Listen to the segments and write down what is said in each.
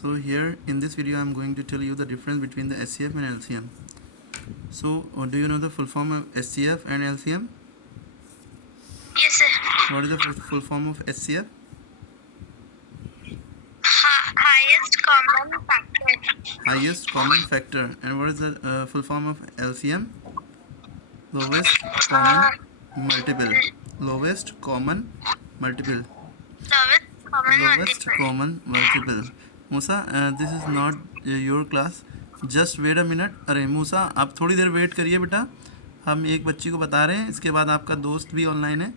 So here in this video I'm going to tell you the difference between the HCF and LCM. So do you know the full form of HCF and LCM? Yes, sir. What is the full form of HCF? Highest common factor. Highest common factor. And what is the full form of LCM? Lowest common multiple. Lowest common multiple. Lowest common multiple. Musa this is not your class, just wait a minute. अरे मूसा आप थोड़ी देर wait करिए बेटा, हम एक बच्ची को बता रहे हैं, इसके बाद आपका दोस्त भी ऑनलाइन है,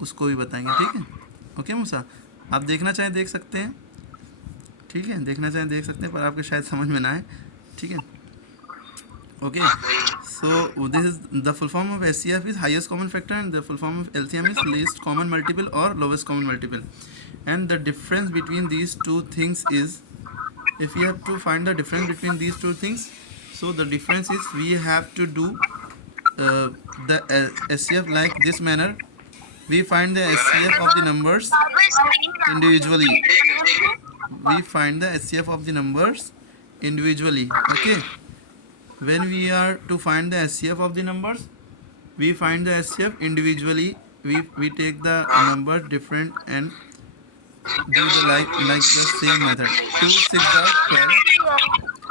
उसको भी बताएंगे, ठीक है? ओके मूसा, आप देखना चाहें देख सकते हैं, ठीक है? देखना चाहें देख सकते हैं, पर आपके शायद समझ में ना आए, ठीक है? Okay, so this is the full form of HCF is highest common factor and the full form of LCM is least common multiple और lowest common multiple. And the difference between these two things is, if we have to find the difference between these two things, so the difference is we have to do the HCF like this manner. We find the HCF of the numbers individually. We find the HCF of the numbers individually. Okay, when we are to find the HCF of the numbers, we find the HCF individually. We take the number different and do the like the same method. 2 6 are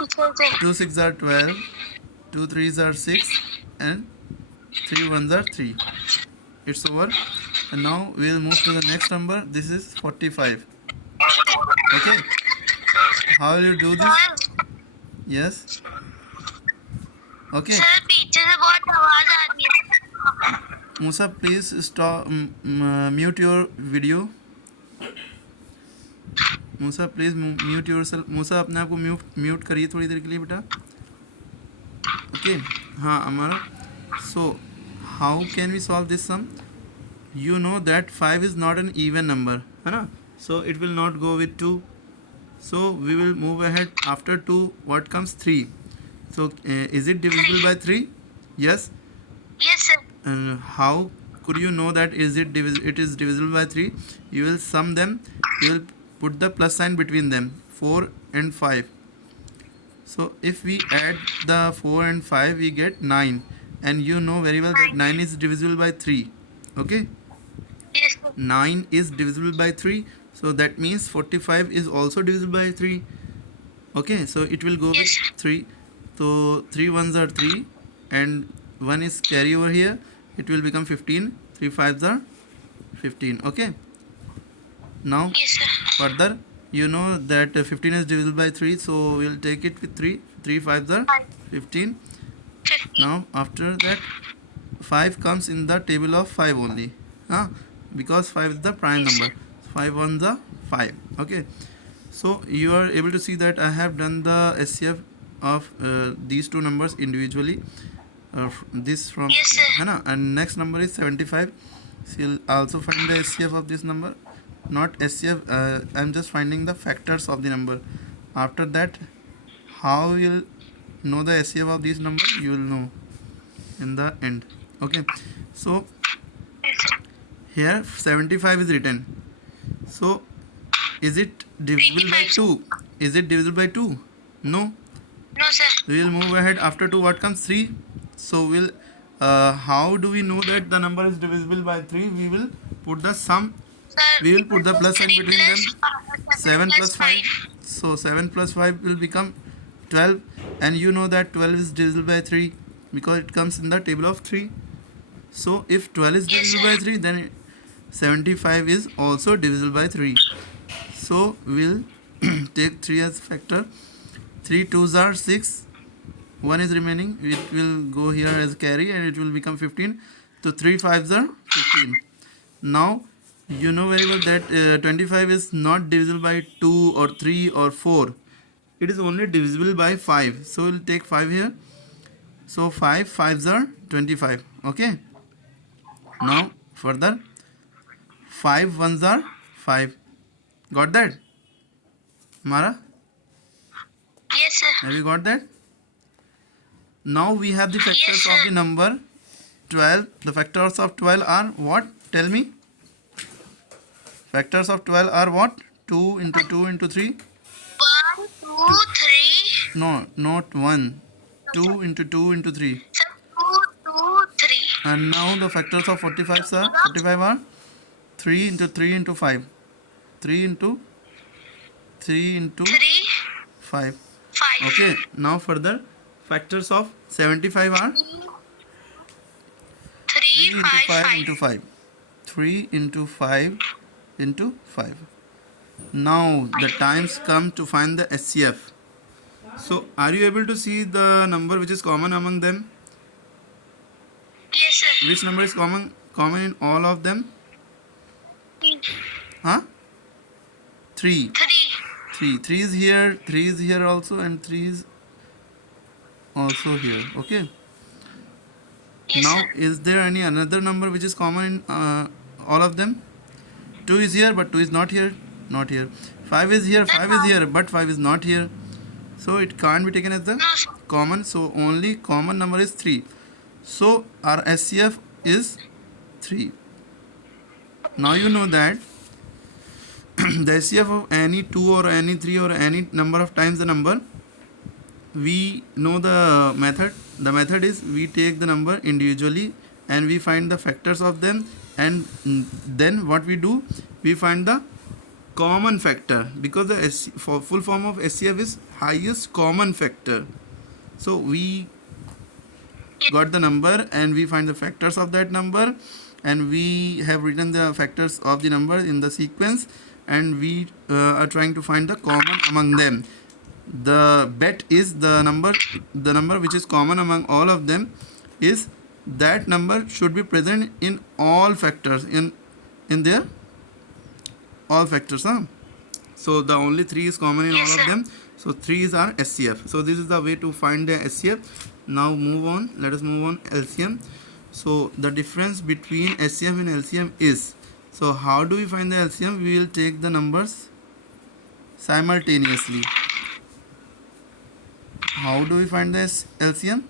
12, 2 6 are 12, 2 3s are 6, and 3 1s are 3. It's over. And now we'll move to the next number. This is 45. Okay, how will you do this? Yes, okay. Sir पीछे से बहुत आवाज आ रही है. Musa, please stop, mute your video. Musa please mute yourself. Musa अपने आप को mute करिए थोड़ी देर के लिए बेटा. ओके, हाँ हमारा. So how can we solve this sum? You know that 5 is not an even number, है ना? So it will not go with 2. So we will move ahead. After 2 what comes 3. So is it divisible by 3? Yes. Yes, sir. How could you know that it is divisible by 3? You will sum them. You will put the plus sign between them, 4 and 5. So if we add the 4 and 5 we get 9, and you know very well that 9 is divisible by 3. Okay, Yes, sir. 9 is divisible by 3, so that means 45 is also divisible by 3. Okay, so it will go with 3. So 3 1s are 3 and 1 is carry over here, it will become 15. 3 5s are 15. Okay, now Yes, sir. further you know that 15 is divisible by 3, so we'll take it with 3. 3 5s are 15. 50. Now after that 5 comes in the table of 5 only, because 5 is the prime number. 5 1s are 5. Okay, so you are able to see that I have done the HCF of these two numbers individually. This from, Yes, sir. है ना? And next number is 75. So you'll also find the HCF of this number, not HCF. I'm just finding the factors of the number. After that, how you'll know the HCF of these numbers, you will know in the end. Okay, so here 75 is written. So is it divisible by 2? Is it divisible by 2? No. No, sir. We will move ahead. After 2 what comes? 3. So we'll how do we know that the number is divisible by 3? We will put the sum. Sir, We will put the plus sign 3 between them. plus 7 plus 5. So 7 plus 5 will become 12, and you know that 12 is divisible by 3 because it comes in the table of 3. So if 12 is Yes, divisible by 3, then 75 is also divisible by 3. So we'll take 3 as factor. 3 2s are 6. 1 is remaining. It will go here as carry and it will become 15. So 3 5s are 15. Now you know very well that 25 is not divisible by 2 or 3 or 4. It is only divisible by 5. So we'll take 5 here. So 5 5s are 25. Okay, now further 5 1s are 5. Got that, Mara? Yes, sir. Have you got that? Now we have the factors Yes, of sir. the number 12. The factors of 12 are what? Tell me. Factors of 12 are what? 2 into 2 into 3. 1, 2, 3. No, not 1. 2 into 2 into 3. Sir, 2, 2, 3. And now the factors of 45 are 3 into 3 into 5. 3 into 3 into 3, 5. 5. Okay, now further factors of 75 are 3, 3 into 5, 5 5. into 5. 3 into 5 into 5. Now the times come to find the HCF. So are you able to see the number which is common among them? Yes, sir. Which number is common in all of them? 3. Huh? 3. 3. 3. 3 is here, 3 is here also, and 3 is also here. Okay. Yes, Now sir. is there any another number which is common in all of them? 2 is here but 2 is not here. Not here. 5 is here, 5 is here, but 5 is not here. So it can't be taken as the No, sir. common. So only common number is 3. So our SCF is 3. Now you know that the SCF of any 2 or any 3 or any number of times the number, we know the method is we take the number individually and we find the factors of them, and then what we do, we find the common factor, because the full form of SCF is highest common factor. So we got the number and we find the factors of that number, and we have written the factors of the number in the sequence, and we are trying to find the common among them. The bet is the number which is common among all of them is that number should be present in all factors, in their all factors. So the only 3 is common in Yes, all of sir. them. So 3 is our SCF. So this is the way to find the SCF. Now move on. Let us move on LCM. So the difference between HCF and LCM is, so how do we find the LCM? We will take the numbers simultaneously. How do we find the LCM?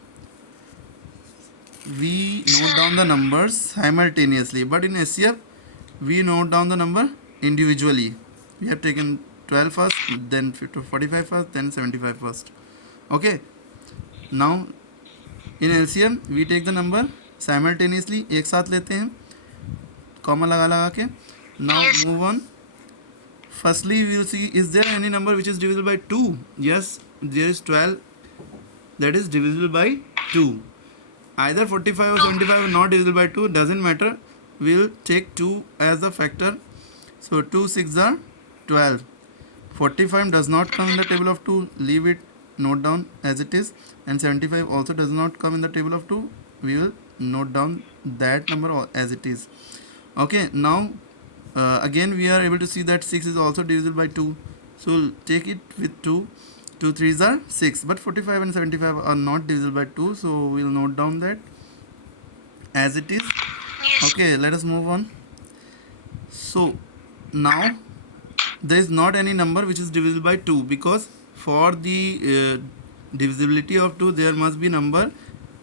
We note down the numbers simultaneously, but in SCF we note down the number individually. We have taken 12 first, then 45 first, then 75 first. Okay. Now in LCM we take the number simultaneously, एक साथ लेते हैं comma लगा के. Now Yes. move on. Firstly we will see, is there any number which is divisible by 2? Yes, there is 12 that is divisible by 2. Either 45 or 75 are not divisible by 2, doesn't matter. We will take 2 as the factor. So 2 6 are 12. 45 does not come in the table of 2, leave it, note down as it is. And 75 also does not come in the table of 2, we will note down that number as it is. Okay, now again we are able to see that 6 is also divisible by 2. So take it with 2. 2 3s are 6, but 45 and 75 are not divisible by 2, so we'll note down that as it is. Yes. Okay, let us move on. So now there is not any number which is divisible by 2, because for the divisibility of 2 there must be number,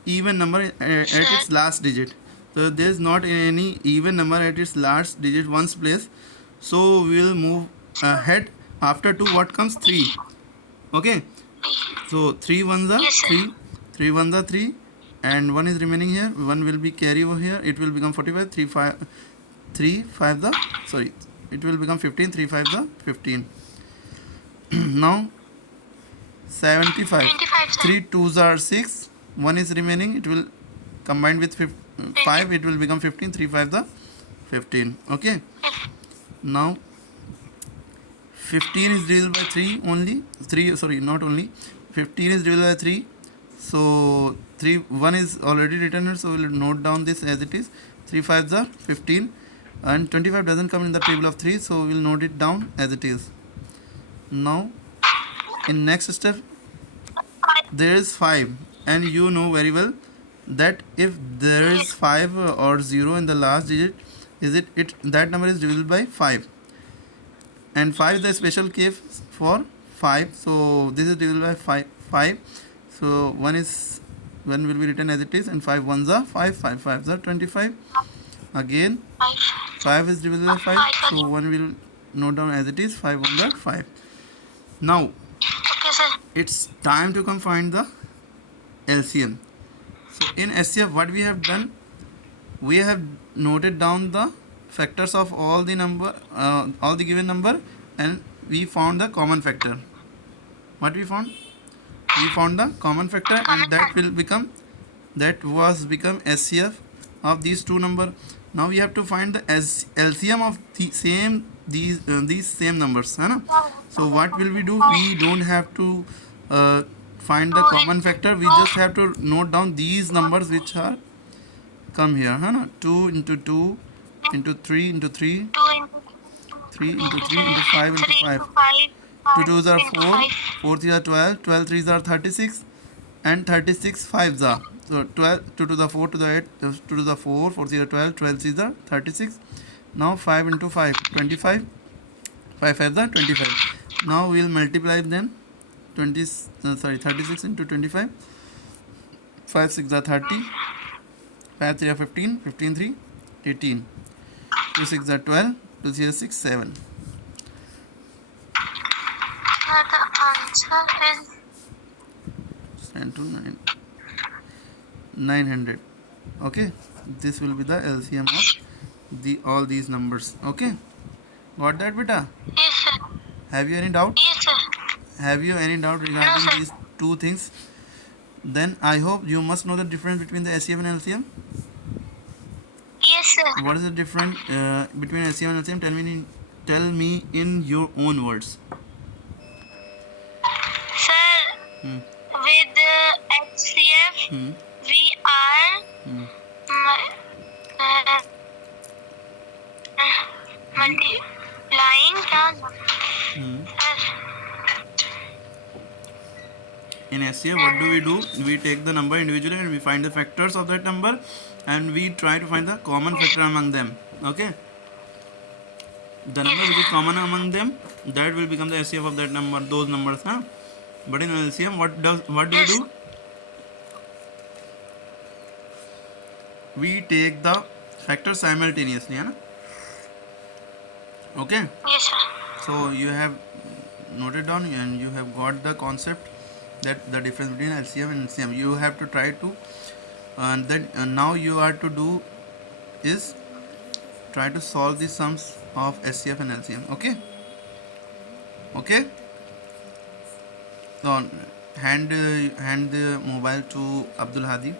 even number at its last digit. So there is not any even number at its last digit ones place, so we will move ahead. After 2 what comes? 3. Okay, so 3 ones are Yes, sir. 3, 3 ones are 3, and 1 is remaining here. 1 will be carry over here, it will become 45. 3 5 the, sorry, it will become 15. 3 5 the 15. Now 75, 25, sir. 3 2s are 6, 1 is remaining, it will combined with 5, it will become 15. 3 5 the 15. Okay, now 15 is divisible by 3 only. 3, sorry, not only. 15 is divisible by 3. So 1 is already written here, so we'll note down this as it is. 3 5s are 15, and 25 doesn't come in the table of 3, so we'll note it down as it is. Now in next step there is 5, and you know very well that if there is 5 or 0 in the last digit, is it that number is divisible by 5, and 5 is the special case for 5, so this is divisible by 5. So 1 will be written as it is, and 5 ones are 5, 5 5s are 25. Again 5 is divisible by 5, so 1 will note down as it is, 5 ones are 5. Now Okay, It's time to come find the LCM. So in HCF, what we have done, we have noted down the factors of all the given number, and we found the common factor. What we found? We found the common factor, and that was become HCF of these two number. Now we have to find the LCM of these same numbers, है ना? So what will we do? We don't have to find the common factor. We just have to note down these numbers which are come here, है ना? 2 into 2 into 3 into 3, 3 into 3 into 5 into 5. 2 twos are 4, 4 threes are 12, 12 threes are 36, and 36 fives are. So 12, 2 to the 4 to the 8, 2 to the 4, 4 threes are 12, 12 threes are 36. Now 5 into 5, 25, 5 fives are 25. Now we will multiply them, 36 into 25, 5 6 are 30, 5 3 are 15, 15 3, 18, 2 6 are 12, 2 3 are 6, 7. The answer is 10 to 9, 900. Okay, this will be the LCM of all these numbers. Okay, got that, beta? yes, sir. Have you any doubt? Yes, sir. Have you any doubt regarding No, sir. these two things? Then I hope you must know the difference between the HCF and LCM. Yes, sir. What is the difference between HCF and LCM? Tell me in your own words. Sir, Hmm. with HCF, Hmm. we are Hmm. uh, multiplying the Hmm. uh, In HCF, what do? We take the number individually and we find the factors of that number, and we try to find the common factor among them. Okay, the number which is common among them, that will become the HCF of that number, those numbers, huh? But in LCM, what do we yes, do? We take the factors simultaneously, huh? Okay, yes, sir. so you have noted down and you have got the concept that the difference between LCM and LCM. You have to try to, and then now you are to do is try to solve the sums of HCF and LCM. Okay, okay. So hand the mobile to Abdul Hadi.